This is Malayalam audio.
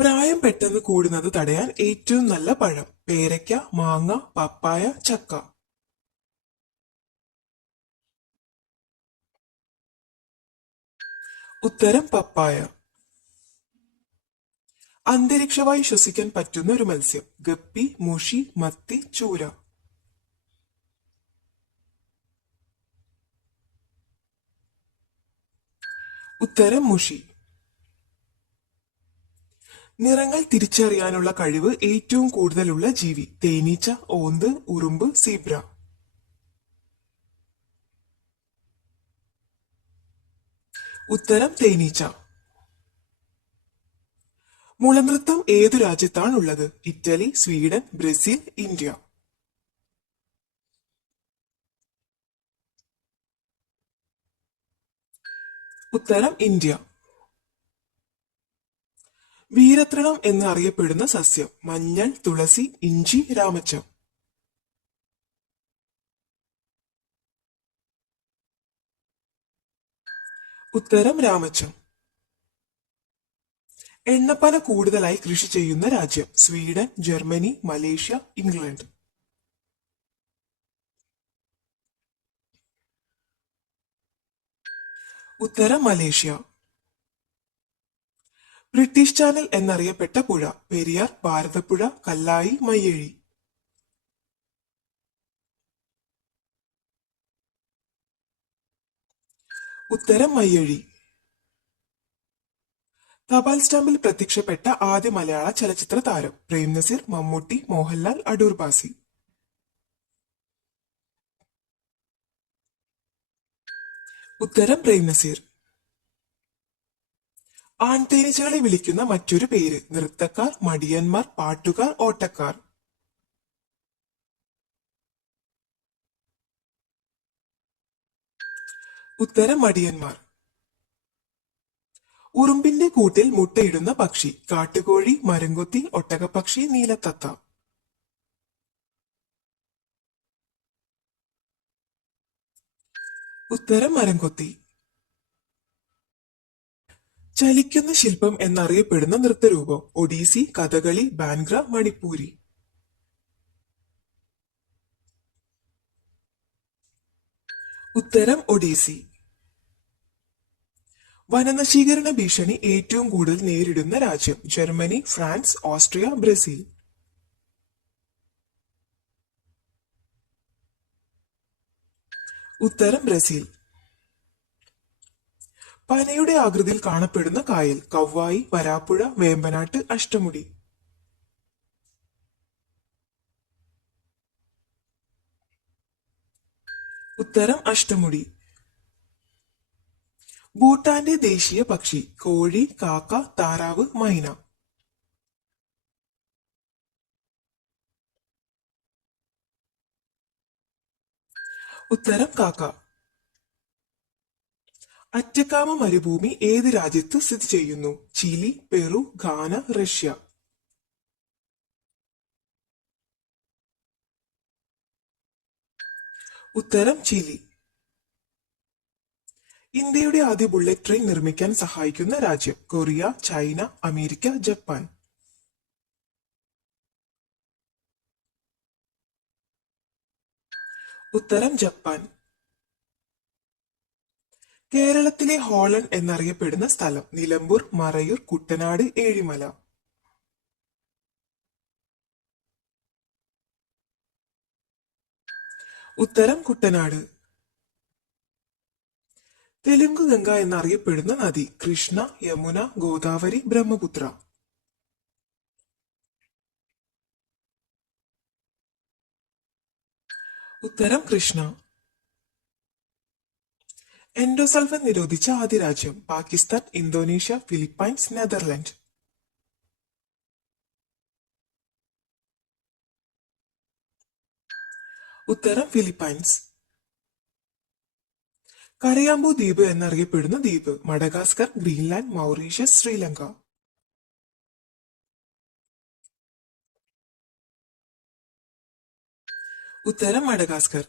പ്രായം പെട്ടെന്ന് കൂടുന്നത് തടയാൻ ഏറ്റവും നല്ല പഴം: പേരയ്ക്ക, മാങ്ങ, പപ്പായ, ചക്ക. ഉത്തരം പപ്പായ. അന്തരീക്ഷവായു ശ്വസിക്കാൻ പറ്റുന്ന ഒരു മത്സ്യം: ഗപ്പി, മുഷി, മത്തി, ചൂര. ഉത്തരം മുഷി. നിറങ്ങൾ തിരിച്ചറിയാനുള്ള കഴിവ് ഏറ്റവും കൂടുതലുള്ള ജീവി: തേനീച്ച, ഓന്ത്, ഉറുമ്പ്, സീബ്ര. ഉത്തരം തേനീച്ച. മുളനൃത്തം ഏതു രാജ്യത്താണുള്ളത്? Italy, Sweden, Brazil, India. ഉത്തരം ഇന്ത്യ. വീരതൃണം എന്ന് അറിയപ്പെടുന്ന സസ്യം: മഞ്ഞൾ, തുളസി, ഇഞ്ചി, രാമച്ചം. ഉത്തരം രാമച്ചം. എണ്ണപ്പന കൂടുതലായി കൃഷി ചെയ്യുന്ന രാജ്യം: സ്വീഡൻ, ജർമ്മനി, മലേഷ്യ, ഇംഗ്ലണ്ട്. ഉത്തരം മലേഷ്യ. ബ്രിട്ടീഷ് ചാനൽ എന്നറിയപ്പെട്ട പുഴ: പെരിയാർ, ഭാരതപ്പുഴ, കല്ലായി, മയ്യഴി. ഉത്തരം മയ്യഴി. തപാൽ സ്റ്റാമ്പിൽ പ്രത്യക്ഷപ്പെട്ട ആദ്യ മലയാള ചലച്ചിത്ര താരം: പ്രേം നസീർ, മമ്മൂട്ടി, മോഹൻലാൽ, അടൂർ ബാസി. ഉത്തരം പ്രേം നസീർ. ആൺതേനീച്ചകളെ വിളിക്കുന്ന മറ്റൊരു പേര്: നൃത്തക്കാർ, മടിയന്മാർ, പാട്ടുകാർ, ഓട്ടക്കാർ. ഉത്തരം മടിയന്മാർ. ഉറുമ്പിന്റെ കൂട്ടിൽ മുട്ടയിടുന്ന പക്ഷി: കാട്ടുകോഴി, മരംകൊത്തി, ഒട്ടകപ്പക്ഷി, നീലത്തത്ത. ഉത്തരം മരംകൊത്തി. ചലിക്കുന്ന ശില്പം എന്നറിയപ്പെടുന്ന നൃത്തരൂപം: ഒഡീസി, കഥകളി, ബാൻഗ്ര, മണിപ്പൂരി. ഉത്തരം ഒഡീസി. വനനശീകരണ ഭീഷണി ഏറ്റവും കൂടുതൽ നേരിടുന്ന രാജ്യം: ജർമ്മനി, ഫ്രാൻസ്, ഓസ്ട്രിയ, ബ്രസീൽ. ഉത്തരം ബ്രസീൽ. പനയുടെ ആകൃതിയിൽ കാണപ്പെടുന്ന കായൽ: കവ്വായി, വരാപ്പുഴ, വേമ്പനാട്ട്, അഷ്ടമുടി. ഉത്തരം അഷ്ടമുടി. ഭൂട്ടാന്റെ ദേശീയ പക്ഷി: കോഴി, കാക്ക, താറാവ്, മൈന. ഉത്തരം കാക്ക. അറ്റക്കാമ മരുഭൂമി ഏത് രാജ്യത്ത് സ്ഥിതി ചെയ്യുന്നു? Chile, Peru, Ghana, Russia. ഉത്തരം ചിലി. ഇന്ത്യയുടെ ആദ്യ ബുള്ളറ്റ് ട്രെയിൻ നിർമ്മിക്കാൻ സഹായിക്കുന്ന രാജ്യം: കൊറിയ, ചൈന, അമേരിക്ക, ജപ്പാൻ. ഉത്തരം ജപ്പാൻ. കേരളത്തിലെ ഹോളണ്ട് എന്നറിയപ്പെടുന്ന സ്ഥലം: നിലമ്പൂർ, മറയൂർ, കുട്ടനാട്, ഏഴിമല. ഉത്തരം കുട്ടനാട്. തെലുങ്ക് ഗംഗ എന്നറിയപ്പെടുന്ന നദി: കൃഷ്ണ, യമുന, ഗോദാവരി, ബ്രഹ്മപുത്ര. ഉത്തരം കൃഷ്ണ. എൻഡോസൾഫൻ നിരോധിച്ച ആദ്യ രാജ്യം: പാകിസ്ഥാൻ, ഇന്തോനേഷ്യ, ഫിലിപ്പൈൻസ്, നെതർലൻഡ്. ഉത്തരം ഫിലിപ്പൈൻസ്. കരയാമ്പു ദ്വീപ് എന്നറിയപ്പെടുന്ന ദ്വീപ്: മഡഗാസ്കർ, ഗ്രീൻലാൻഡ്, മൗറീഷ്യസ്, ശ്രീലങ്ക. ഉത്തരം മഡഗാസ്കർ.